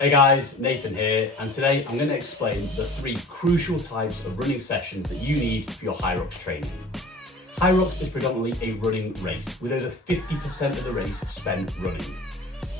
Hey guys, Nathan here, and today I'm going to explain the 3 crucial types of running sessions that you need for your Hyrox training. Hyrox is predominantly a running race, with over 50% of the race spent running.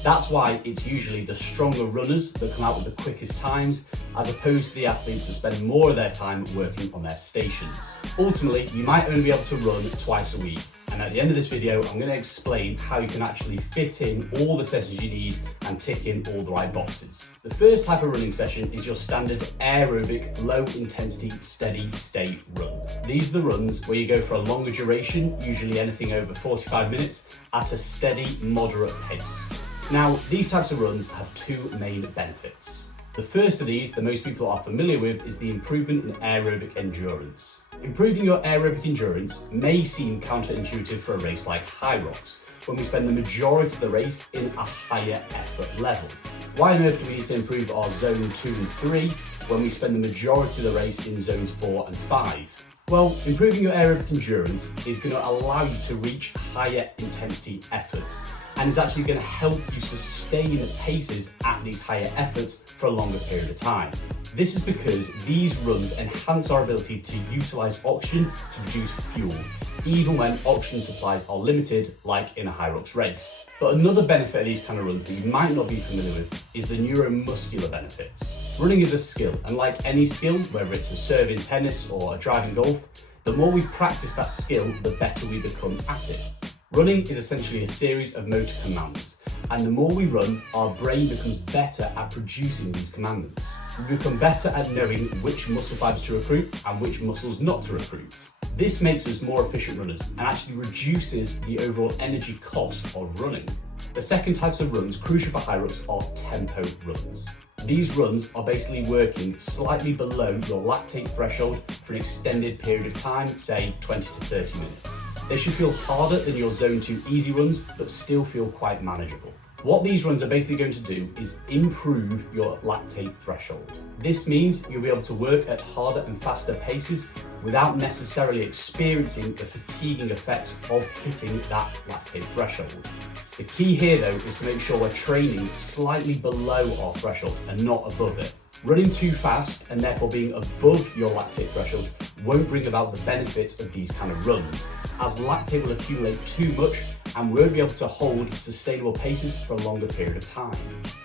That's why it's usually the stronger runners that come out with the quickest times, as opposed to the athletes that spend more of their time working on their stations. Ultimately, you might only be able to run twice a week, and at the end of this video, I'm going to explain how you can actually fit in all the sessions you need and tick in all the right boxes. The first type of running session is your standard aerobic, low intensity, steady state run. These are the runs where you go for a longer duration, usually anything over 45 minutes, at a steady, moderate pace. Now, these types of runs have 2 main benefits. The first of these, that most people are familiar with, is the improvement in aerobic endurance. Improving your aerobic endurance may seem counterintuitive for a race like Hyrox, when we spend the majority of the race in a higher effort level. Why on earth do we need to improve our zone 2 and 3 when we spend the majority of the race in zones 4 and 5? Well, improving your aerobic endurance is going to allow you to reach higher intensity efforts, and is actually going to help you sustain paces at these higher efforts for a longer period of time. This is because these runs enhance our ability to utilize oxygen to produce fuel, even when oxygen supplies are limited, like in a Hyrox race. But another benefit of these kind of runs that you might not be familiar with is the neuromuscular benefits. Running is a skill, and like any skill, whether it's a serve in tennis or a drive in golf, the more we practice that skill, the better we become at it. Running is essentially a series of motor commands, and the more we run, our brain becomes better at producing these commandments. We become better at knowing which muscle fibers to recruit and which muscles not to recruit. This makes us more efficient runners and actually reduces the overall energy cost of running. The second types of runs crucial for Hyrox are tempo runs. These runs are basically working slightly below your lactate threshold for an extended period of time, say 20 to 30 minutes. They should feel harder than your zone 2 easy runs, but still feel quite manageable. What these runs are basically going to do is improve your lactate threshold. This means you'll be able to work at harder and faster paces without necessarily experiencing the fatiguing effects of hitting that lactate threshold. The key here though is to make sure we're training slightly below our threshold and not above it. Running too fast and therefore being above your lactate threshold won't bring about the benefits of these kind of runs, as lactate will accumulate too much and we won't be able to hold sustainable paces for a longer period of time.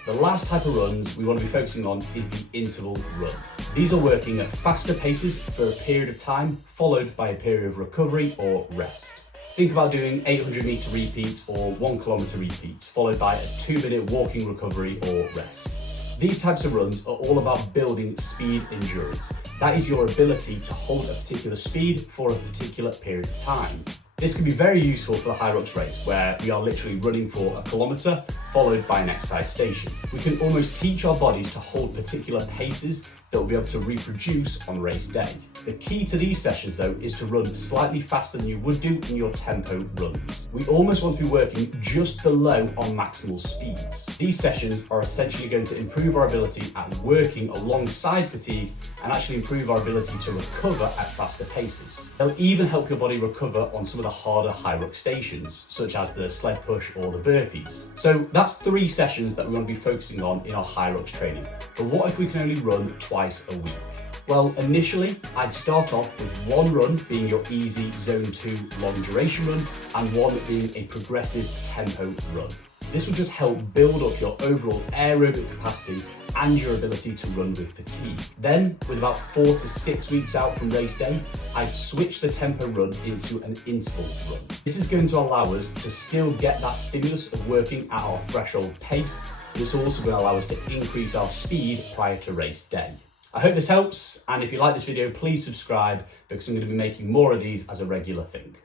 The last type of runs we want to be focusing on is the interval run. These are working at faster paces for a period of time, followed by a period of recovery or rest. Think about doing 800 meter repeats or 1 kilometer repeats, followed by a 2-minute walking recovery or rest. These types of runs are all about building speed endurance. That is your ability to hold a particular speed for a particular period of time. This can be very useful for the Hyrox race, where we are literally running for a kilometre, followed by an exercise station. We can almost teach our bodies to hold particular paces that will be able to reproduce on race day. The key to these sessions though is to run slightly faster than you would do in your tempo runs. We almost want to be working just below our maximal speeds. These sessions are essentially going to improve our ability at working alongside fatigue and actually improve our ability to recover at faster paces. They'll even help your body recover on some of the harder Hyrox stations, such as the sled push or the burpees. So that's 3 sessions that we want to be focusing on in our Hyrox training. But what if we can only run twice a week? Well, initially, I'd start off with 1 run being your easy zone 2 long duration run and 1 being a progressive tempo run. This will just help build up your overall aerobic capacity and your ability to run with fatigue. Then, with about 4 to 6 weeks out from race day, I'd switch the tempo run into an interval run. This is going to allow us to still get that stimulus of working at our threshold pace, but it's also going to allow us to increase our speed prior to race day. I hope this helps, and if you like this video, please subscribe, because I'm going to be making more of these as a regular thing.